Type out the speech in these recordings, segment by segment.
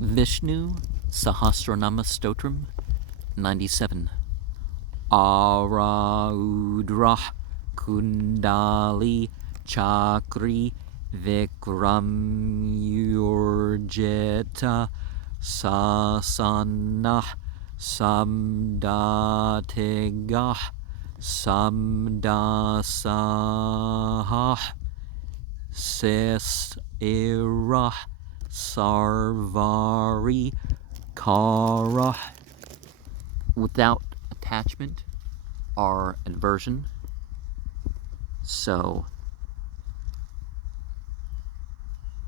Visnu Sahasra Stotram 97. Araudra Kundali Chakri Vikram Yurjita Sasana Samdatigah Samdasah Sisirah Sarvari Kara. Without attachment or aversion. So,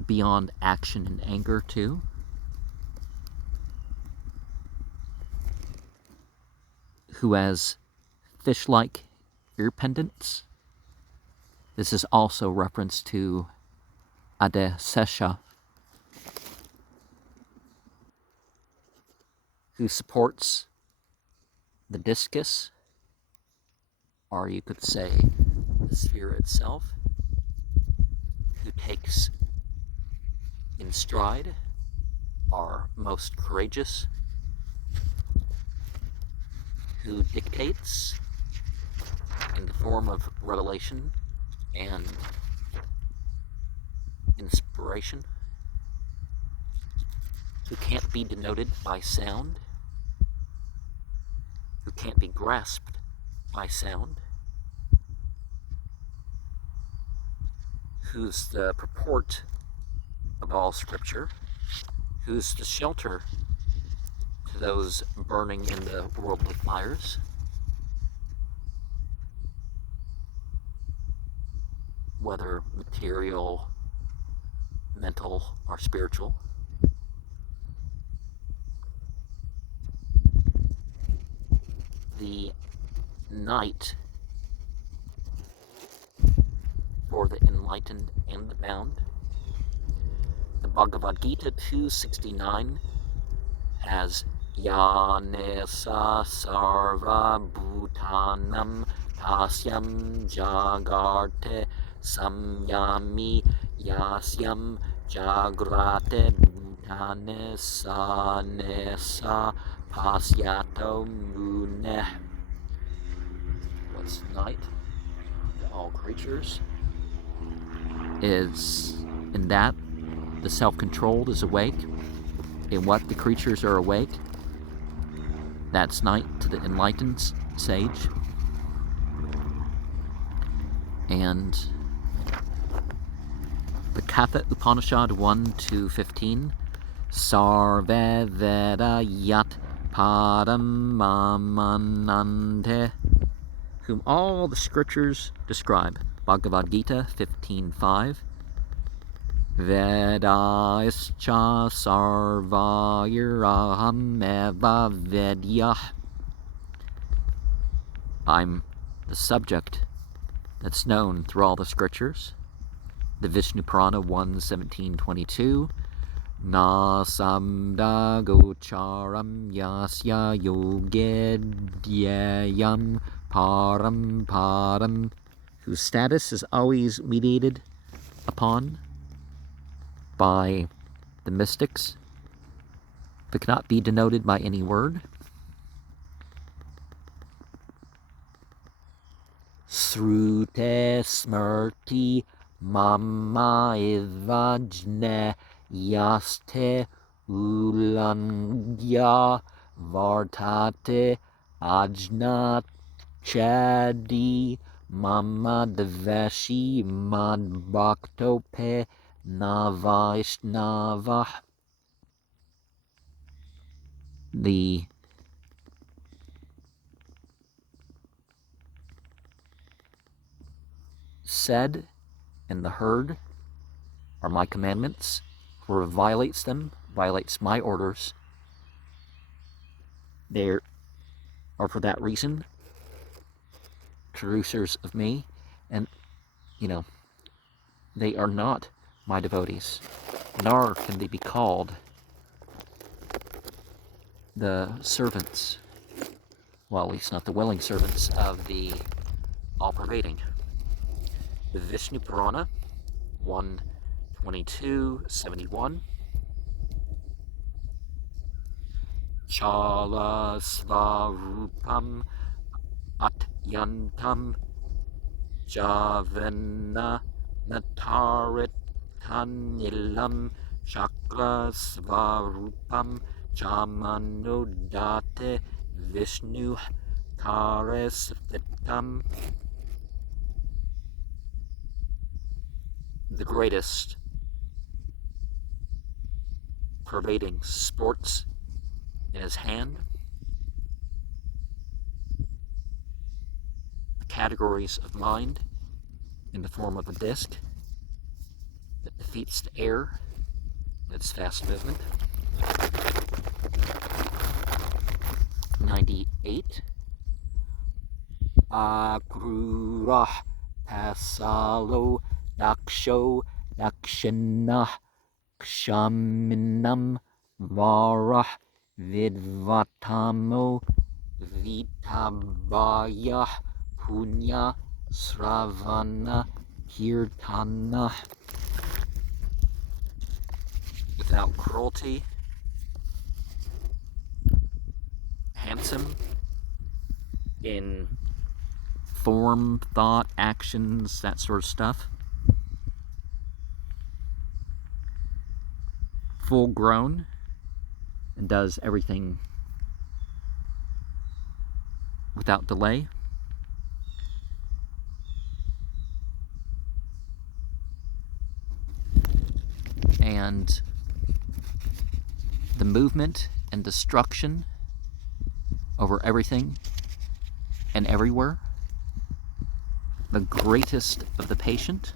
beyond action and anger too. Who has fish-like ear pendants. This is also reference to Adesesha, who supports the discus, or you could say the sphere itself, who takes in stride, are most courageous, who dictates in the form of revelation and inspiration, who can't be denoted by sound, who can't be grasped by sound, who's the purport of all scripture, who's the shelter to those burning in the worldly fires, whether material, mental, or spiritual. The night for the enlightened and the bound. The Bhagavad Gita 269 has Yanesa Sarva Bhutanam Tasyam Jagarte Samyami Yasyam Jagrate Bhutanesa Nesa Pasyato Muneh. What's night to all creatures is in that the self-controlled is awake. In what the creatures are awake, that's night to the enlightened sage. And the Katha Upanishad 1-15, Sarve Veda Yat Paramamanante, whom all the scriptures describe. Bhagavad Gita 15.5. Vedascha sarvairaham eva vedyah. I'm the subject that's known through all the scriptures. The Vishnu Purana 1:17-22. Na samda gocharam yasya yogedyayam param, whose status is always mediated upon by the mystics, but cannot be denoted by any word. Srute smrti mama ivajne yaste ulangya vartate ajnat chadi mama deveshi mad bhaktope Navaishnava. The said and the heard are my commandments. Whoever violates them violates my orders. They are for that reason traducers of me, and they are not my devotees, nor can they be called the servants, well, at least not the willing servants of the all-pervading. The Vishnu Purana 1:22-71 Chala Svarupam Atyantam Javana Natarit Kanilam Chakra Svarupam Chamanodate Visnu Sahasra, the greatest, pervading sports in his hand, the categories of mind in the form of a disc that defeats the air in its fast movement. 98. Akrurah Tasalo Naksho Nakshana Kshaminam Varah Vidvatamo Vitabaya Punya Sravana Kirtana. Without cruelty, handsome in form, thought, actions, that sort of stuff. Full grown and does everything without delay. And the movement and destruction over everything and everywhere. The greatest of the patient,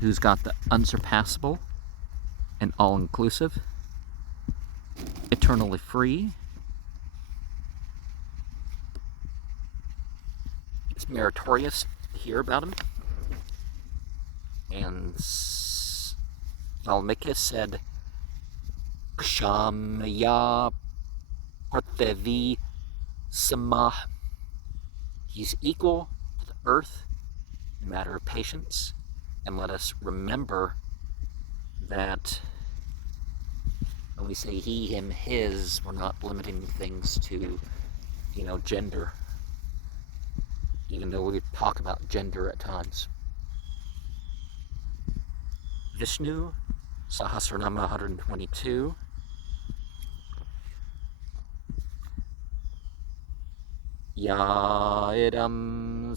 who's got the unsurpassable and all-inclusive, eternally free. It's meritorious to hear about him. And Valmiki said, Kshamya Prithvi Samah. He's equal to the earth in a matter of patience. And let us remember that when we say he, him, his, we're not limiting things to, gender. Even though we talk about gender at times. Visnu Sahasranama 122. Yaedam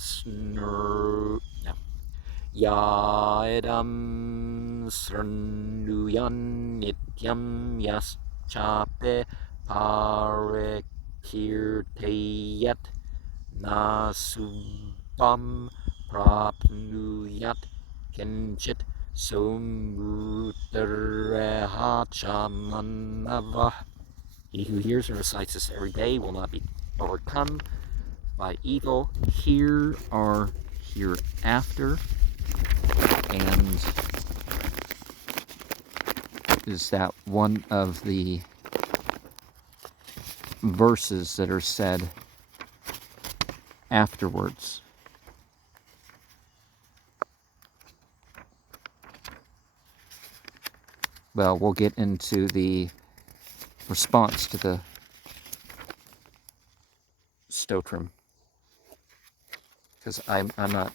srnuyan nityam yaschape parekirteyat nasubam prapnuyat kinchit somutareha chamanavah. He who hears and recites this every day will not be overcome by evil here or hereafter. And is that one of the verses that are said afterwards? Well, we'll get into the response to the Stotram, because I'm not.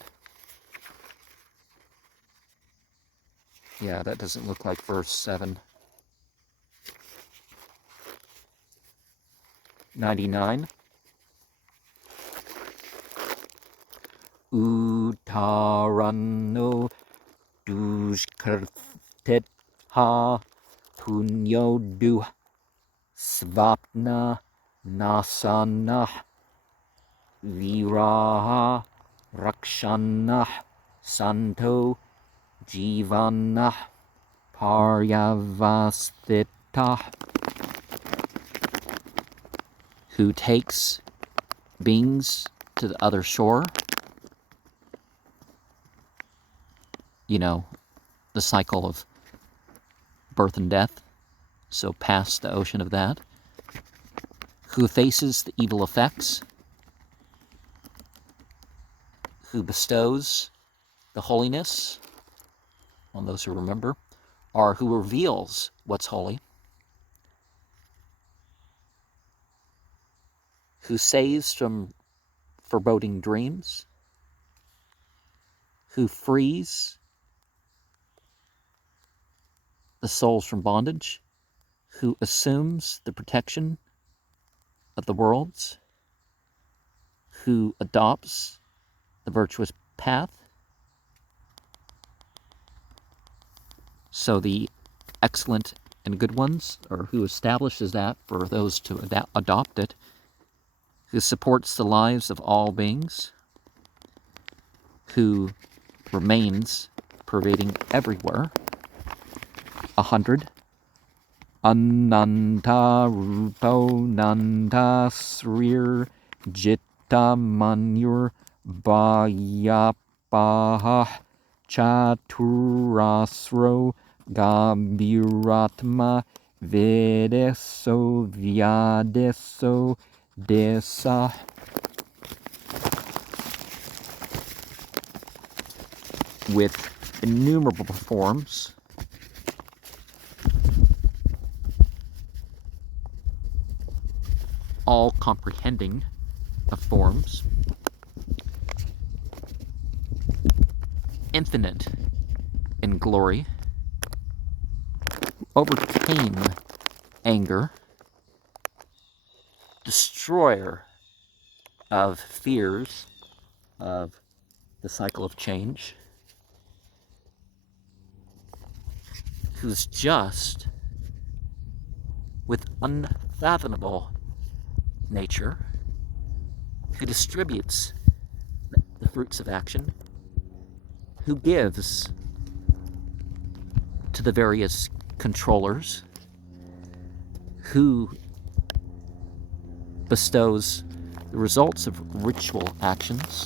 Yeah, that doesn't look like verse 7. 99. Uttarano dushkartet ha punyo du svapna nasana viraha rakshana santo jivana paryavastita. Who takes beings to the other shore. The cycle of birth and death. So past the ocean of that. Who faces the evil effects. Who bestows the holiness on those who remember. are who reveals what's holy, who saves from foreboding dreams, who frees the souls from bondage, who assumes the protection of the worlds, who adopts the virtuous path. So the excellent and good ones, or who establishes that for those to adopt it, who supports the lives of all beings, who remains pervading everywhere. 100. Ananta Rupo Nanda Srir Jitta Manur Bhayapaha Chaturasro Gabiratma Vedeso Vyadeso Desa. With innumerable forms, all comprehending of forms, infinite in glory, overcame anger, destroyer of fears of the cycle of change, who's just with unfathomable nature, who distributes the fruits of action, who gives to the various controllers, who bestows the results of ritual actions,